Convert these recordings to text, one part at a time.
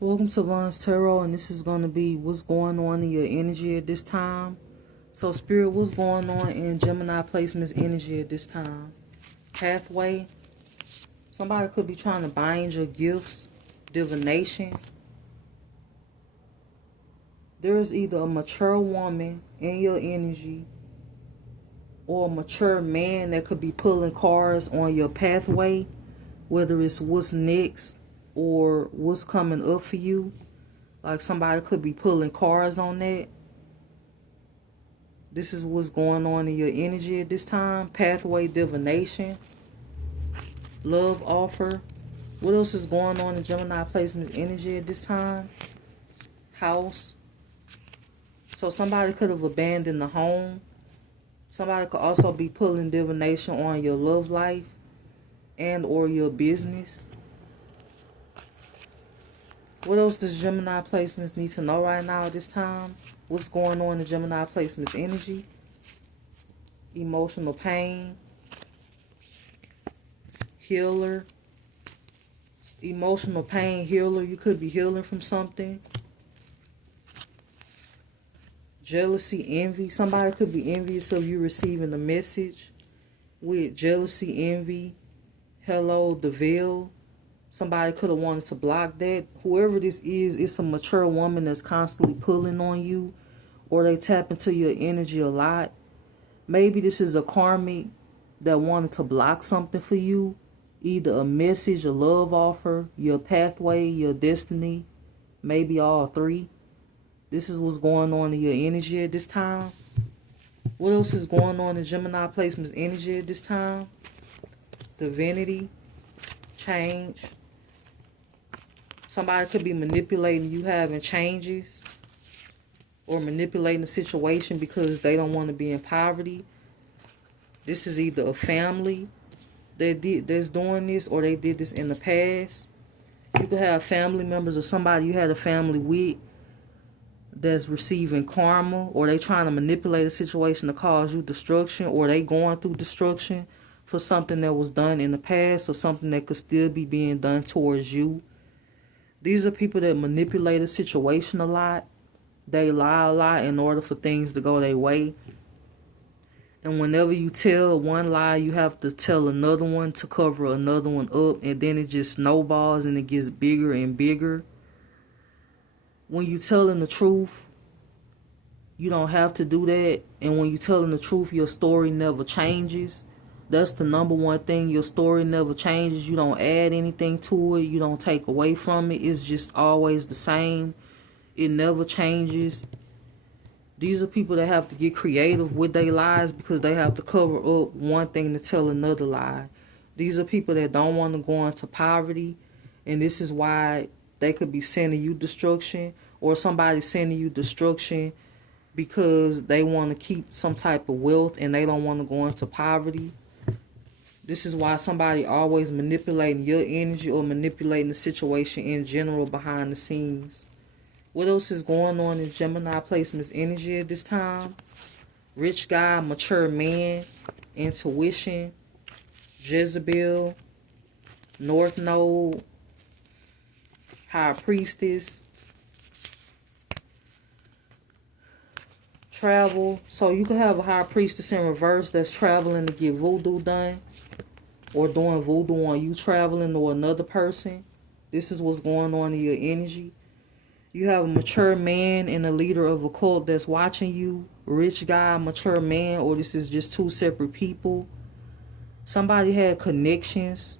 Welcome to Von's Tarot, and this is going to be what's going on in your energy at this time. So, Spirit, what's going on in Gemini placement's energy at this time? Pathway. Somebody could be trying to bind your gifts. Divination. There is either a mature woman in your energy or a mature man that could be pulling cards on your pathway, whether it's what's next or what's coming up for you. Like somebody could be pulling cards on that. This is what's going on in your energy at this time. Pathway, divination, love offer. What else is going on in Gemini placement's energy at this time? House. So somebody could have abandoned the home. Somebody could also be pulling divination on your love life and or your business. What else does Gemini placements need to know right now at this time? What's going on in Gemini placement's energy? Emotional pain. Healer. Emotional pain, healer. You could be healing from something. Jealousy, envy. Somebody could be envious of you receiving a message with jealousy, envy. Hello, the veil. Somebody could have wanted to block that. Whoever this is, it's a mature woman that's constantly pulling on you, or they tap into your energy a lot. Maybe this is a karmic that wanted to block something for you. Either a message, a love offer, your pathway, your destiny. Maybe all three. This is what's going on in your energy at this time. What else is going on in Gemini placement's energy at this time? Divinity. Change. Somebody could be manipulating you having changes, or manipulating the situation because they don't want to be in poverty. This is either a family that's doing this, or they did this in the past. You could have family members or somebody you had a family with that's receiving karma, or they trying to manipulate a situation to cause you destruction, or they going through destruction for something that was done in the past, or something that could still be being done towards you. These are people that manipulate a situation a lot. They lie a lot in order for things to go their way. And whenever you tell one lie, you have to tell another one to cover another one up. And then it just snowballs and it gets bigger and bigger. When you're telling the truth, you don't have to do that. And when you're telling the truth, your story never changes. That's the number one thing. Your story never changes. You don't add anything to it. You don't take away from it. It's just always the same. It never changes. These are people that have to get creative with their lies because they have to cover up one thing to tell another lie. These are people that don't want to go into poverty, and this is why they could be sending you destruction, or somebody sending you destruction because they want to keep some type of wealth and they don't want to go into poverty. This is why somebody always manipulating your energy or manipulating the situation in general behind the scenes. What else is going on in Gemini placement's energy at this time? Rich guy, mature man, intuition, Jezebel, North Node, High Priestess, travel. So you could have a High Priestess in reverse that's traveling to get voodoo done, or doing voodoo on you traveling or another person. This is what's going on in your energy. You have a mature man and a leader of a cult that's watching you. Rich guy, mature man, or this is just two separate people. Somebody had connections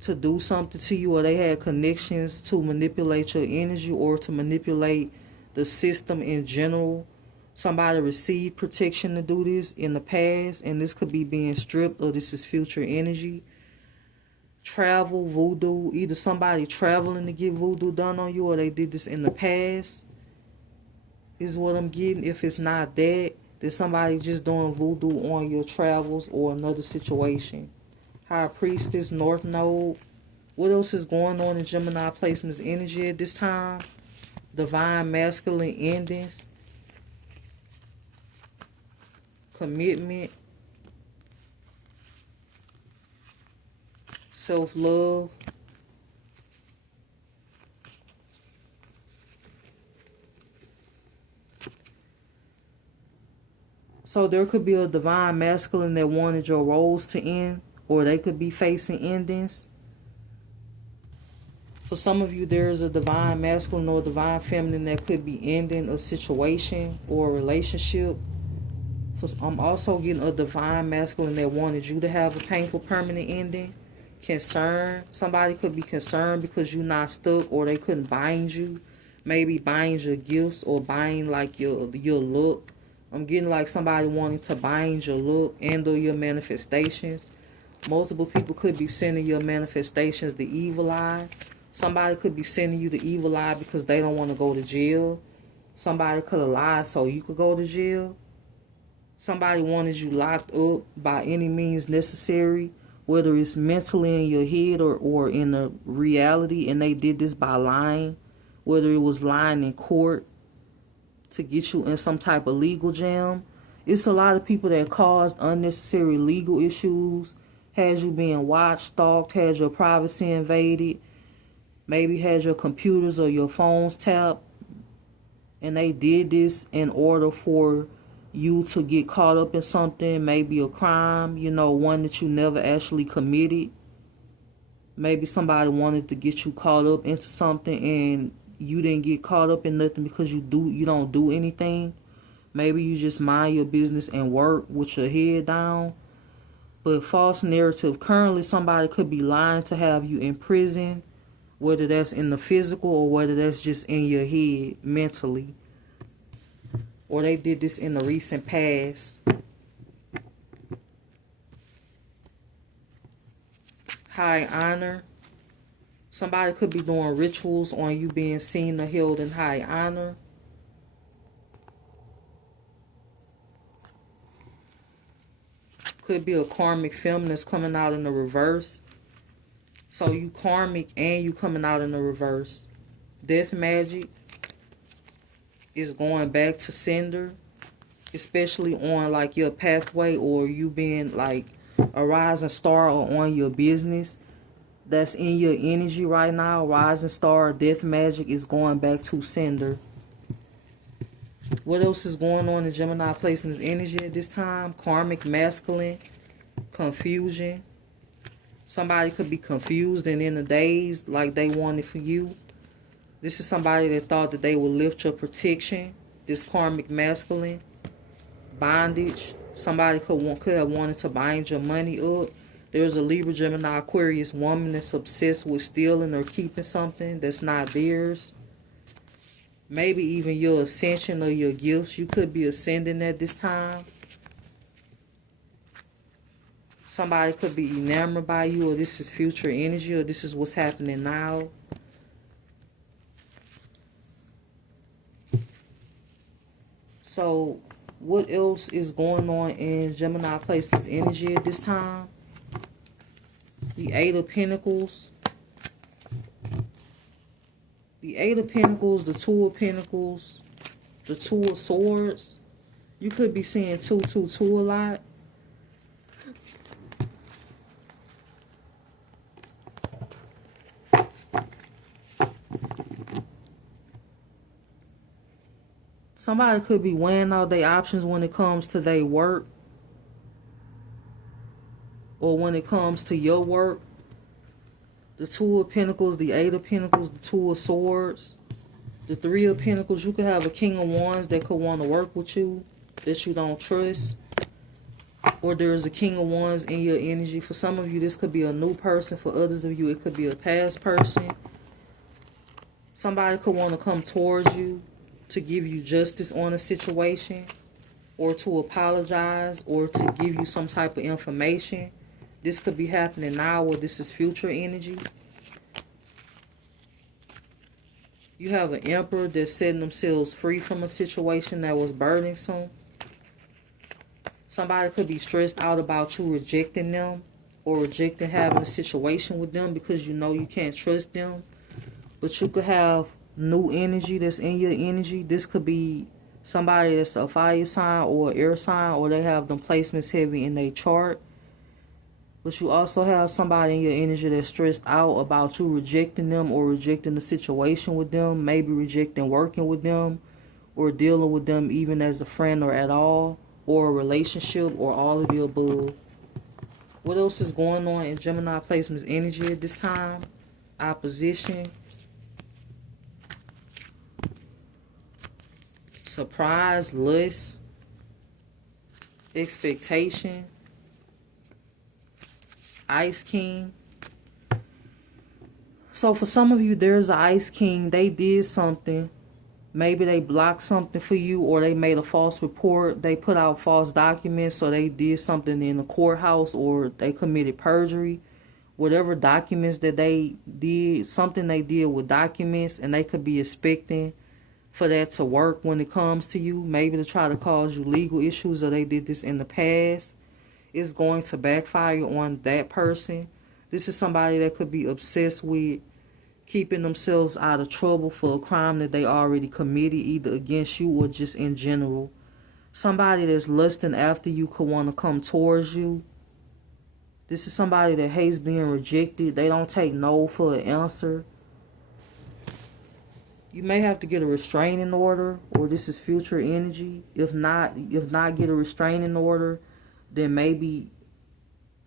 to do something to you, or they had connections to manipulate your energy or to manipulate the system in general. Somebody received protection to do this in the past, and this could be being stripped, or this is future energy. Travel, voodoo, either somebody traveling to get voodoo done on you, or they did this in the past, is what I'm getting. If it's not that, there's somebody just doing voodoo on your travels or another situation. High Priestess, North Node. What else is going on in Gemini placement's energy at this time? Divine masculine endings. Commitment. Self-love. So there could be a divine masculine that wanted your roles to end, or they could be facing endings. For some of you, there is a divine masculine or divine feminine that could be ending a situation or a relationship. I'm also getting a divine masculine that wanted you to have a painful permanent ending. Concern. Somebody could be concerned because you're not stuck, or they couldn't bind you. Maybe bind your gifts, or bind like your look. I'm getting like somebody wanting to bind your look and or your manifestations. Multiple people could be sending your manifestations the evil eye. Somebody could be sending you the evil eye because they don't want to go to jail. Somebody could have lied so you could go to jail. Somebody wanted you locked up by any means necessary, whether it's mentally in your head or in the reality, and they did this by lying, whether it was lying in court to get you in some type of legal jam. It's a lot of people that caused unnecessary legal issues, had you being watched, stalked, had your privacy invaded, maybe had your computers or your phones tapped, and they did this in order for you to get caught up in something, maybe a crime, one that you never actually committed. Maybe somebody wanted to get you caught up into something and you didn't get caught up in nothing because you don't do anything. Maybe you just mind your business and work with your head down. But false narrative, currently somebody could be lying to have you in prison, whether that's in the physical or whether that's just in your head mentally. Or they did this in the recent past. High honor. Somebody could be doing rituals on you being seen or held in high honor. Could be a karmic film that's coming out in the reverse. So you karmic and you coming out in the reverse. Death magic is going back to sender, especially on like your pathway, or you being like a rising star or on your business that's in your energy right now. Rising star, death magic is going back to sender. What else is going on in Gemini placement energy at this time? Karmic masculine, confusion. Somebody could be confused and in the days like they wanted for you. This is somebody that thought that they would lift your protection. This karmic masculine. Bondage. Somebody could have wanted to bind your money up. There's a Libra, Gemini, Aquarius woman that's obsessed with stealing or keeping something that's not theirs. Maybe even your ascension or your gifts. You could be ascending at this time. Somebody could be enamored by you, or this is future energy, or this is what's happening now. So, what else is going on in Gemini placements energy at this time? The Eight of Pentacles. The Eight of Pentacles, the Two of Pentacles, the Two of Swords. You could be seeing 222 a lot. Somebody could be weighing out their options when it comes to their work, or when it comes to your work. The Two of Pentacles, the Eight of Pentacles, the Two of Swords, the Three of Pentacles. You could have a King of Wands that could want to work with you that you don't trust. Or there's a King of Wands in your energy. For some of you, this could be a new person. For others of you, it could be a past person. Somebody could want to come towards you to give you justice on a situation, or to apologize, or to give you some type of information. This could be happening now, or this is future energy. You have an Emperor that's setting themselves free from a situation that was burdensome. Somebody could be stressed out about you rejecting them, or rejecting having a situation with them because you know you can't trust them. But you could have new energy that's in your energy. This could be somebody that's a fire sign or air sign, or they have them placements heavy in their chart. But you also have somebody in your energy that's stressed out about you rejecting them, or rejecting the situation with them, maybe rejecting working with them or dealing with them even as a friend or at all. or a relationship, or all of the above. What else is going on in Gemini placement's energy at this time? Opposition. Surprise, lust, expectation, Ice King. So for some of you, there's an Ice King. They did something. Maybe they blocked something for you, or they made a false report. They put out false documents, or they did something in the courthouse, or they committed perjury. Whatever documents that they did, something they did with documents, and they could be expecting for that to work when it comes to you. Maybe to try to cause you legal issues, or they did this in the past. It's going to backfire on that person. This is somebody that could be obsessed with keeping themselves out of trouble for a crime that they already committed, either against you or just in general. Somebody that's lusting after you could want to come towards you. This is somebody that hates being rejected. They don't take no for an answer. You may have to get a restraining order, or this is future energy. If not get a restraining order, then maybe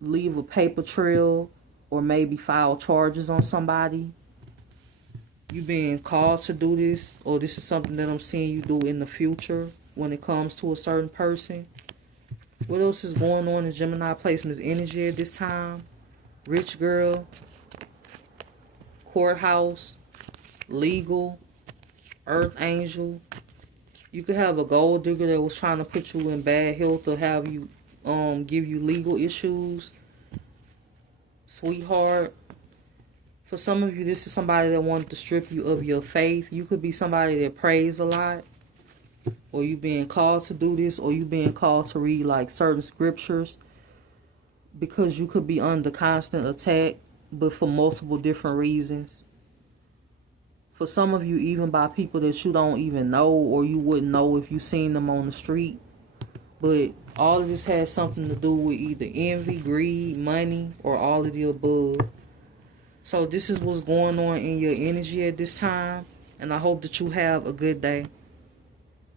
leave a paper trail, or maybe file charges on somebody. You being called to do this, or this is something that I'm seeing you do in the future when it comes to a certain person. What else is going on in Gemini placement's energy at this time? Rich girl, courthouse, legal, earth angel. You could have a gold digger that was trying to put you in bad health, or have you give you legal issues. Sweetheart. For some of you, this is somebody that wanted to strip you of your faith. You could be somebody that prays a lot, or you being called to do this, or you being called to read like certain scriptures, because you could be under constant attack, but for multiple different reasons. For some of you, even by people that you don't even know, or you wouldn't know if you seen them on the street. But all of this has something to do with either envy, greed, money, or all of the above. So this is what's going on in your energy at this time. And I hope that you have a good day.